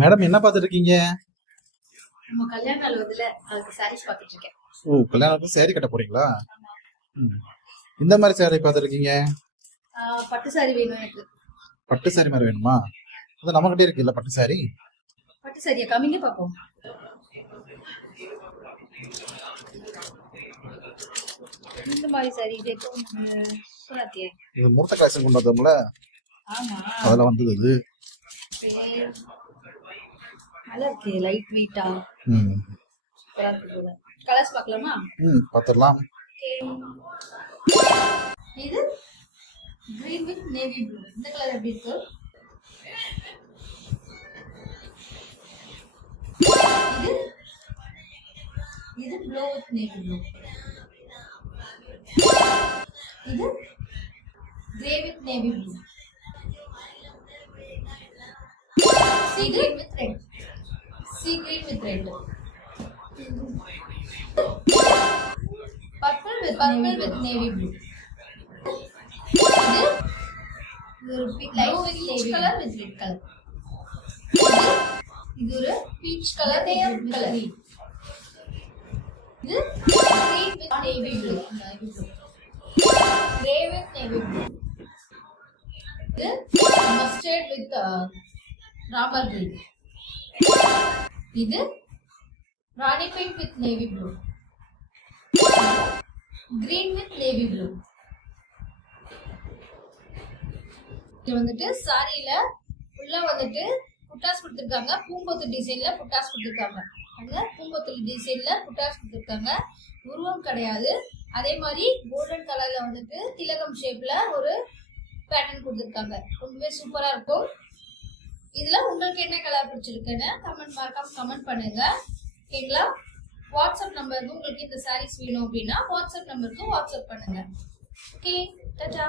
Madam என்ன பார்த்துட்டு இருக்கீங்க? நம்ம கல்யாண நாள் வந்துல அதுக்கு சாரீஸ் பார்த்துட்டு இருக்கேன். ஓ, கல்யாணத்துக்கு சேரீ கட்ட போறீங்களா? இந்த மாதிரி சேரீ பார்த்துட்டு இருக்கீங்க? பட்டு சாரி வேணும் எனக்கு. பட்டு சாரி மாதிரி வேணுமா? அது நம்ம கிட்டே இருக்குல்ல பட்டு சாரி. பட்டு சாரியா? கம்மிங்க பாப்போம். இந்த மாதிரி சாரி இது சொல்லாத்தியே. இது மூர்த்த கலெக்ஷன் கொண்டு வந்தோம்ல. ஆமா, அதெல்லாம் வந்தது இது. நல்லா இருக்கு, லைட் வெயிட்டா. கலர்ஸ் பார்க்கலாமா? பார்த்துடலாம். இது கிரீன் வித் நேவி ப்ளூ. இந்த கலர் எப்படி இருக்கு? இது ப்ளூ வித் நேவி ப்ளூ. இது grey with navy blue. sea green with red. Sea green with red. Purple with navy blue. இது ஒரு light with peach color with red color. இது ஒரு peach color with color. இது green with navy blue. Gray with navy blue. இது mustard with Ramar green. இது Rani pink with navy blue. Green with navy blue. இது வந்துட்டு சாரியில ஃபுல்லா வந்துட்டு புட்டாஸ் கொடுத்துருக்காங்க. பூங்கொத்து டிசைன்ல புட்டாஸ் கொடுத்துருக்காங்க. அங்க பூங்கொத்து டிசைன்ல புட்டாஸ் கொடுத்துருக்காங்க. உருவம் கிடையாது. அதே மாதிரி கோல்டன் கலர்ல வந்துட்டு திலகம் ஷேப்ல ஒரு பேட்டர்ன் கொடுத்துருக்காங்க. ரொம்பவே சூப்பரா இருக்கும். இதுல உங்களுக்கு என்ன கலர் பிடிச்சிருக்குன்னு கமெண்ட் பண்ணுங்க. ஓகேங்களா? வாட்ஸ்அப் நம்பருக்கு உங்களுக்கு இந்த சாரீஸ் வேணும் அப்படின்னா வாட்ஸ்அப் நம்பருக்கு வாட்ஸ்அப் பண்ணுங்க. ஓகே, டாடா.